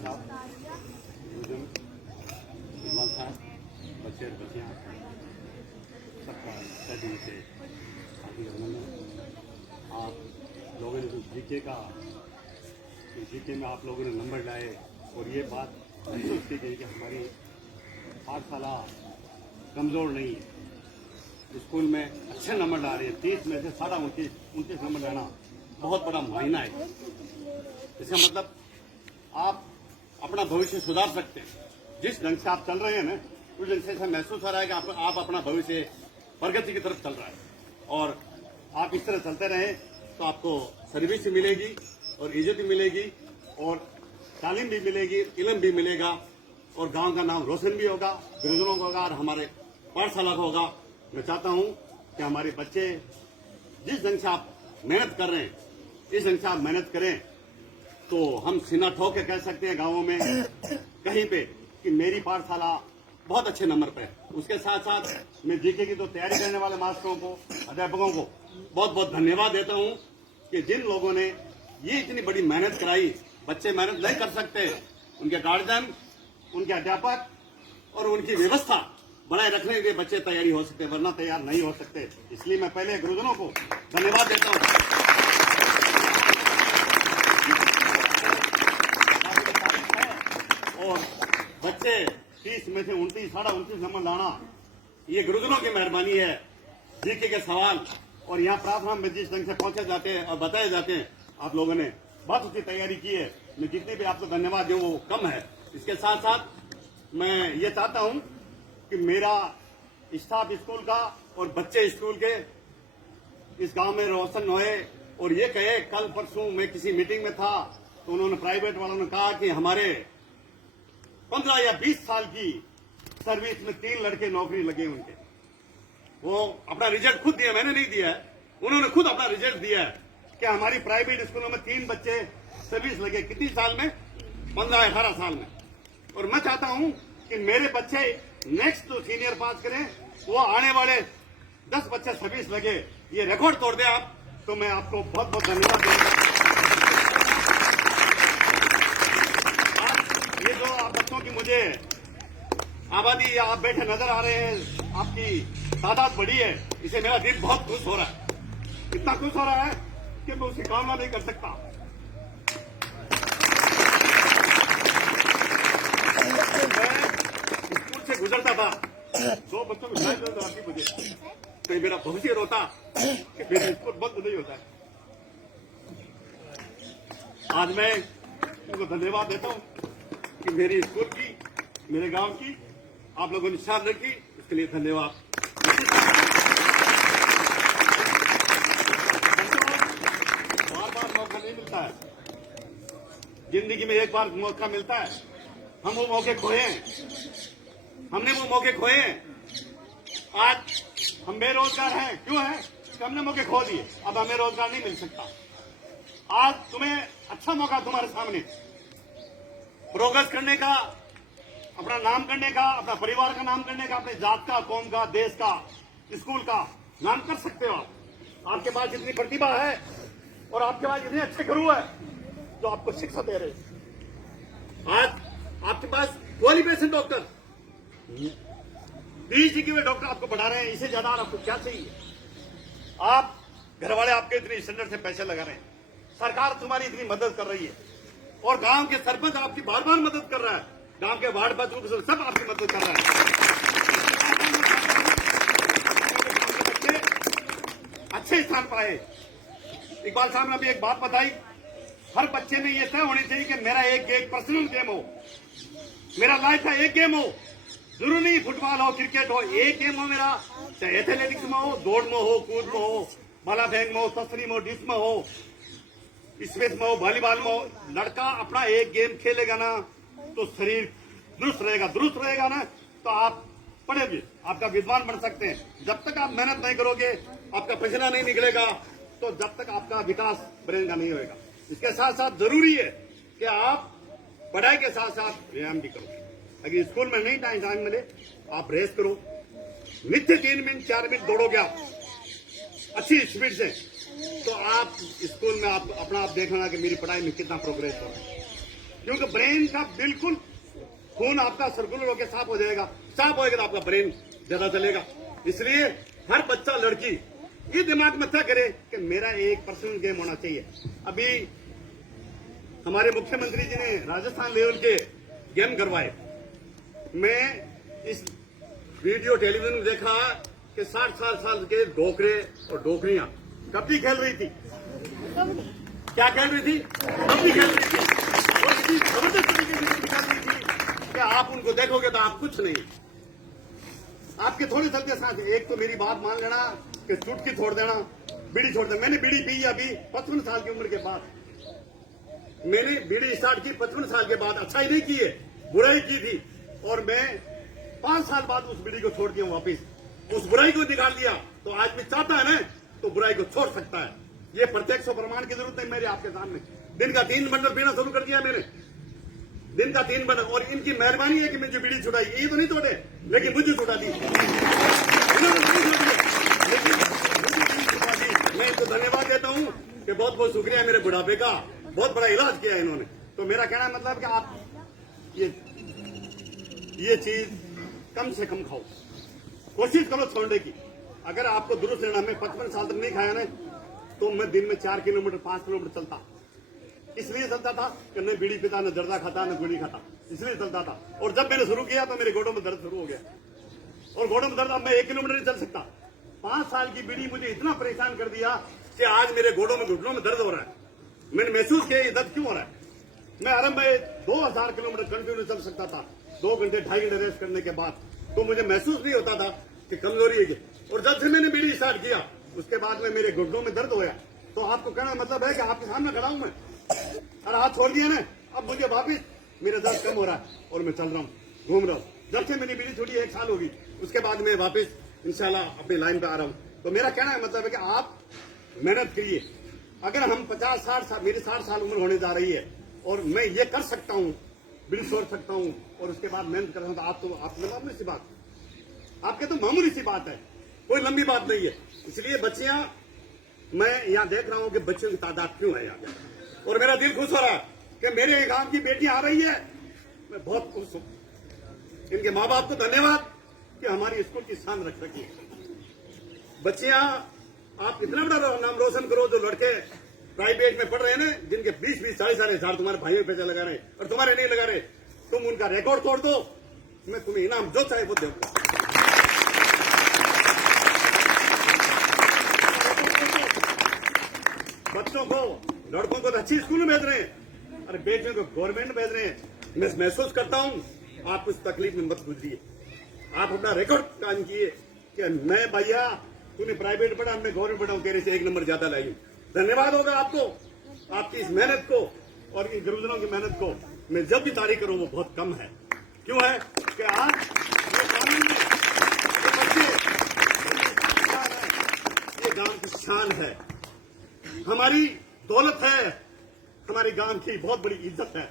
साहब, इकबाल साहब, बच्चे और बच्चियाँ सबका सदी से काफ़ी अभिनंदन। आप लोगों ने जो जीके में आप लोगों ने नंबर लाए और ये बात महसूस की गई कि हमारी पाठशाला कमज़ोर नहीं है, स्कूल में अच्छे नंबर ला रही है। 30 में से 29 नंबर लाना बहुत बड़ा मायना है। इसका मतलब आप अपना भविष्य सुधार सकते हैं। जिस ढंग से आप चल रहे हैं ना, उस ढंग से ऐसा महसूस हो रहा है कि आप अपना भविष्य प्रगति की तरफ चल रहा है। और आप इस तरह चलते रहें तो आपको सर्विस मिलेगी और इज्जत मिलेगी और तालीम भी मिलेगी, इल्म भी मिलेगा और गांव का नाम रोशन भी होगा, गुरुजनों का होगा और हमारे पाठशाला का होगा। मैं चाहता हूं कि हमारे बच्चे जिस ढंग से आप मेहनत कर रहे हैं, इस ढंग से आप मेहनत करें तो हम सीना ठोक के कह सकते हैं गांवों में कहीं पे कि मेरी पाठशाला बहुत अच्छे नंबर पे है। उसके साथ साथ मैं जीके की तो तैयारी करने वाले मास्टरों को, अध्यापकों को बहुत बहुत धन्यवाद देता हूं कि जिन लोगों ने ये इतनी बड़ी मेहनत कराई। बच्चे मेहनत नहीं कर सकते, उनके गार्जियन, उनके अध्यापक और उनकी व्यवस्था बनाए रखने के लिए बच्चे तैयारी हो सकते, वरना तैयार नहीं हो सकते। इसलिए मैं पहले गुरुजनों को धन्यवाद देता हूं। और बच्चे 30 में से 29, 29.5 नंबर लाना ये गुरुजनों की मेहरबानी है। जीके के सवाल और यहाँ प्रार्थना में जिस ढंग से पहुंचे जाते हैं और बताए जाते हैं, आप लोगों ने बहुत अच्छी तैयारी की है। मैं जितने भी आपको धन्यवाद दूं वो कम है। इसके साथ साथ मैं ये चाहता हूं कि मेरा स्टाफ स्कूल का और बच्चे स्कूल के इस गांव में रोशन होए और ये कहे। कल परसों मैं किसी मीटिंग में था तो उन्होंने प्राइवेट वालों ने कहा कि हमारे 15 या 20 साल की सर्विस में 3 लड़के नौकरी लगे उनके। वो अपना रिजल्ट खुद दिया, मैंने नहीं दिया है, उन्होंने खुद अपना रिजल्ट दिया है कि हमारी प्राइवेट स्कूलों में 3 बच्चे सर्विस लगे। कितनी साल में? 15-18 साल में। और मैं चाहता हूं कि मेरे बच्चे नेक्स्ट जो सीनियर पास करें वो आने वाले 10 बच्चे सर्विस लगे, ये रिकॉर्ड तोड़ दे आप, तो मैं आपको बहुत बहुत धन्यवाद दूंगा। ये जो आप बच्चों की मुझे आबादी या आप बैठे नजर आ रहे हैं, आपकी तादाद बड़ी है, इसे मेरा दिल बहुत खुश हो रहा है। इतना खुश हो रहा है कि मैं उसे कामना नहीं कर सकता। मैं स्कूल से गुजरता था, 2 बच्चों को शायद आती मुझे, तो मेरा भविष्य रोता कि मेरा स्कूल बंद नहीं होता है। आज मैं उनको धन्यवाद देता हूं कि मेरी स्कूल की, मेरे गांव की आप लोगों ने साथ रखी, इसके लिए धन्यवाद। बार बार मौका नहीं मिलता है, जिंदगी में एक बार मौका मिलता है। हम वो मौके खोए, हमने वो मौके खोए। आज हम बेरोजगार हैं, क्यों हैं? कि हमने मौके खो दिए। अब हमें रोजगार नहीं मिल सकता। आज तुम्हें अच्छा मौका तुम्हारे सामने प्रोग्रेस करने का, अपना नाम करने का, अपना परिवार का नाम करने का, अपने जात का, कौम का, देश का, स्कूल का नाम कर सकते हो आप। आपके पास इतनी प्रतिभा है और आपके पास इतने अच्छे गुरु है जो आपको शिक्षा दे रहे हैं। आज आपके पास क्वालिफिकेशन डॉक्टर, पीएचडी के डॉक्टर आपको बढ़ा रहे हैं। इससे ज्यादा आपको क्या चाहिए? आप घर वाले आपके इतने स्टैंडर्ड से पैसे लगा रहे हैं, सरकार तुम्हारी इतनी मदद कर रही है और गांव के सरपंच आपकी बार बार मदद कर रहा है, गांव के वार्ड बच्चों सब आपकी मदद कर रहा है। अच्छे स्थान पाए। इकबाल साहब ने अभी एक बात बताई, हर बच्चे में ये तय होनी चाहिए कि मेरा एक पर्सनल गेम हो, मेरा लाइफ का एक गेम हो। जरूरी नहीं फुटबॉल हो, क्रिकेट हो, एक गेम हो मेरा, चाहे एथलेटिक्स में हो, दौड़ में हो, कूद में हो, भाला फेंक में हो, तस्री में हो, डिस्क में हो, स्पेस में हो, वॉलीबॉल में हो। लड़का अपना एक गेम खेलेगा ना तो शरीर दुरुस्त रहेगा ना तो आप पढ़ेंगे, आपका विद्वान बन सकते हैं। जब तक आप मेहनत नहीं करोगे, आपका पसीना नहीं निकलेगा, तो जब तक आपका विकास ब्रेन का नहीं होगा। इसके साथ साथ जरूरी है कि आप पढ़ाई के साथ साथ व्यायाम भी करो। अगर स्कूल में नहीं टाइम मिले, आप रेस करो, नित्य 3 मिनट 4 मिनट दौड़ोगे आप अच्छी स्पीड से, तो आप स्कूल में आप अपना आप देखना कि मेरी पढ़ाई में कितना प्रोग्रेस हो रहा है। क्योंकि ब्रेन का बिल्कुल खून आपका सर्कुलर होकर साफ हो जाएगा, साफ होएगा तो आपका ब्रेन ज्यादा चलेगा। इसलिए हर बच्चा लड़की ये दिमाग में तय करे कि मेरा एक पर्सनल गेम होना चाहिए। अभी हमारे मुख्यमंत्री जी ने राजस्थान लेवल के गेम करवाए। मैं इस वीडियो टेलीविजन में देखा कि 60 साल के डोकरे और डोकरियां कबड्डी खेल रही थी। क्या खेल रही थी? कबड्डी खेल रही थी और इतनी जबरदस्त तरीके से खेल रही थी कि आप उनको देखोगे तो आप कुछ नहीं, आपके थोड़े चलते साथ। एक तो मेरी बात मान लेना कि चुटकी छोड़ देना, बीड़ी छोड़ देना। मैंने बीड़ी पी अभी 55 साल की उम्र के बाद। मैंने बीड़ी स्टार्ट की 55 साल के बाद। अच्छाई नहीं की है, बुराई की थी, और मैं 5 साल बाद उस बीड़ी को छोड़ दिया वापिस। उस बुराई को निकाल दिया तो आज भी चाहता है ना तो बुराई को छोड़ सकता है। ये प्रत्यक्ष और प्रमाण की जरूरत नहीं मेरे आपके सामने। दिन का 3 बंडल पीना शुरू कर दिया मैंने, दिन का 3 बंडल। और इनकी मेहरबानी है कि मैं जो बीड़ी छुड़ाई, ये तो नहीं तोड़े लेकिन मुझे छुड़ा दी, लेकिन मुझे बीड़ी छुड़ा दी। मैं इनको धन्यवाद देता हूँ कि बहुत बहुत शुक्रिया मेरे बुढ़ापे का, बहुत बड़ा इलाज किया है इन्होंने। तो मेरा कहना मतलब कि आप ये चीज कम से कम खाओ, कोशिश करो छोड़ने की। अगर आपको दुरुस्त रहना, मैं 55 साल तक नहीं खाया ना तो मैं दिन में 4 किलोमीटर 5 किलोमीटर चलता। इसलिए चलता था कि न बीड़ी पीता, न जर्दा खाता, न गोली खाता, इसलिए चलता था। और जब मैंने शुरू किया तो मेरे घोड़ों में दर्द शुरू हो गया, और घोड़ों में दर्द अब मैं 1 किलोमीटर नहीं चल सकता। 5 साल की बीड़ी मुझे इतना परेशान कर दिया कि आज मेरे घोड़ों में, घुटनों में दर्द हो रहा है। मैंने महसूस किया ये दर्द क्यों हो रहा है। मैं आरंभ में 2000 किलोमीटर कंटिन्यू चल सकता था 2 घंटे 2.5 घंटे रेस्ट करने के बाद, तो मुझे महसूस नहीं होता था कि कमजोरी है। और जब से मैंने बीड़ी स्टार्ट किया उसके बाद में मेरे घुटनों में दर्द होया। तो आपको कहना मतलब है कि आपके सामने खड़ा हूं मैं, और हाथ छोड़ दिया ना, अब मुझे वापिस मेरा दर्द कम हो रहा है और मैं चल रहा हूँ, घूम रहा हूँ। जब से मैंने बीड़ी छोड़ी 1 साल होगी, उसके बाद मैं वापिस इंशाल्लाह अपनी लाइन पे आ रहा हूँ। तो मेरा कहना है मतलब है कि आप मेहनत करिए। अगर हम 50-60 साल, मेरी 60 साल उम्र होने जा रही है और मैं ये कर सकता हूँ, बीड़ी छोड़ सकता हूँ और उसके बाद मेहनत कर रहा हूँ, तो आप मामूली सी बात, आपके तो मामूली सी बात है, कोई लंबी बात नहीं है। इसलिए बच्चियां, मैं यहाँ देख रहा हूँ कि बच्चों की तादाद क्यों है यहाँ, और मेरा दिल खुश हो रहा है कि मेरे गांव की बेटी आ रही है। मैं बहुत खुश हूँ। इनके माँ बाप को धन्यवाद कि हमारी स्कूल की शान रख रखी है। बच्चियां, आप इतना बड़ा नाम रोशन करो। जो लड़के प्राइवेट में पढ़ रहे हैं ना, जिनके 20-40 हजार तुम्हारे भाइयों पैसे लगा रहे और तुम्हारे नहीं लगा रहे, तुम उनका रिकॉर्ड तोड़ दो, मैं तुम्हें इनाम जो चाहे वो दूंगा। बच्चों को, लड़कों को तो अच्छी स्कूल में भेज रहे हैं, अरे बेटियों को गवर्नमेंट भेज रहे हैं। मैं महसूस करता हूं आप उस तकलीफ में मत गुजरिए। आप अपना रिकॉर्ड कायम किए कि मैं भैया तूने प्राइवेट पढ़ा, मैं गवर्नमेंट पढ़ा हूं, तेरे से 1 नंबर ज्यादा लाई हूं। धन्यवाद होगा आपको, आपकी इस मेहनत को और इन गुरुजनों की मेहनत को मैं जब भी तारीफ करूं वो बहुत कम है। क्यों है कि आज ये कानून में ये बच्चे, ये गांव की शान है, हमारी दौलत है, हमारे गांव की बहुत बड़ी इज्जत है।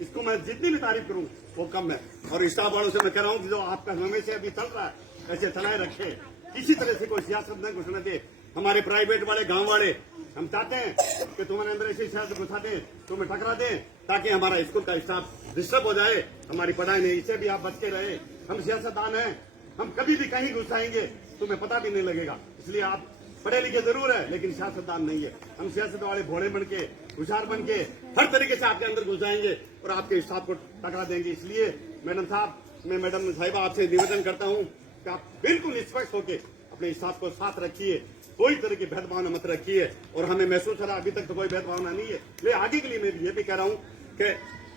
इसको मैं जितनी भी तारीफ करूं वो कम है। और स्टाफ वालों से मैं कह रहा हूं कि जो आपका हमेशा अभी चल रहा है ऐसे चलाए रखे, किसी तरह से कोई सियासत न घुसने दे। हमारे प्राइवेट वाले, गांव वाले, हम चाहते हैं कि तुम्हारे अंदर ऐसी सियासत घुसा दें, तुम्हें टकरा दें, ताकि हमारा स्कूल का स्टाफ डिस्टर्ब हो जाए, हमारी पढ़ाई नहीं, इससे भी आप बच के रहे। हम सियासतदान हैं, हम कभी भी कहीं घुसाएंगे तुम्हें पता भी नहीं लगेगा। इसलिए आप पढ़े लिखे जरूर है लेकिन सियासतदान नहीं है। हम सियासत वाले भोले बन के, होशियार बन के हर तरीके से आपके अंदर घुस जाएंगे और आपके स्टाफ को टकरा देंगे। इसलिए मैडम साहब, मैं मैडम साहिबा आपसे निवेदन करता हूं कि आप बिल्कुल निष्पक्ष होकर अपने स्टाफ को साथ रखिए, कोई तरह की भेदभावना मत रखिए। और हमें महसूस हो रहा अभी तक तो कोई भेदभावना नहीं है। मैं आगे के लिए मैं ये भी कह रहा हूँ कि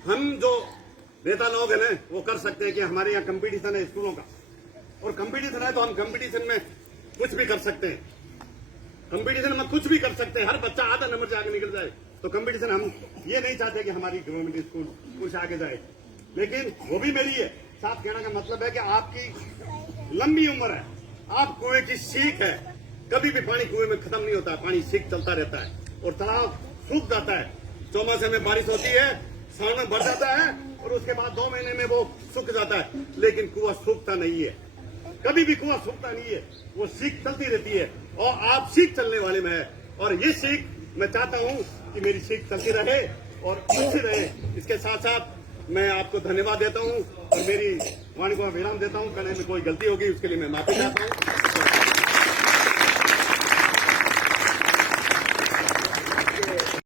हम जो नेता लोग हैं ना वो कर सकते हैं कि हमारे यहाँ कंपटीशन है स्कूलों का, और कंपटीशन है तो हम कंपटीशन में कुछ भी कर सकते हैं। कंपटीशन में कुछ भी कर सकते हैं, हर बच्चा आधा नंबर से आगे निकल जाए। तो कंपटीशन, हम ये नहीं चाहते कि हमारी गवर्नमेंट स्कूल कुछ आगे जाए, लेकिन वो भी मेरी है। साथ कहने का मतलब है कि आपकी लंबी उम्र है, आप कुएं की सीख है, कभी भी पानी कुएं में खत्म नहीं होता, पानी सीख चलता रहता है और तालाब सूख जाता है। चौमासे में बारिश होती है, सावन में बढ़ जाता है और उसके बाद 2 महीने में वो सूख जाता है, लेकिन कुआं सूखता नहीं है, कभी भी कुआं सूखता नहीं है, वो सीख चलती रहती है। और आप सीख चलने वाले में है, और ये सीख मैं चाहता हूं कि मेरी सीख चलती रहे और अच्छे रहे। इसके साथ साथ मैं आपको धन्यवाद देता हूँ और मेरी वाणी को विराम देता हूँ। कहने में कोई गलती होगी उसके लिए मैं माफी चाहता हूँ।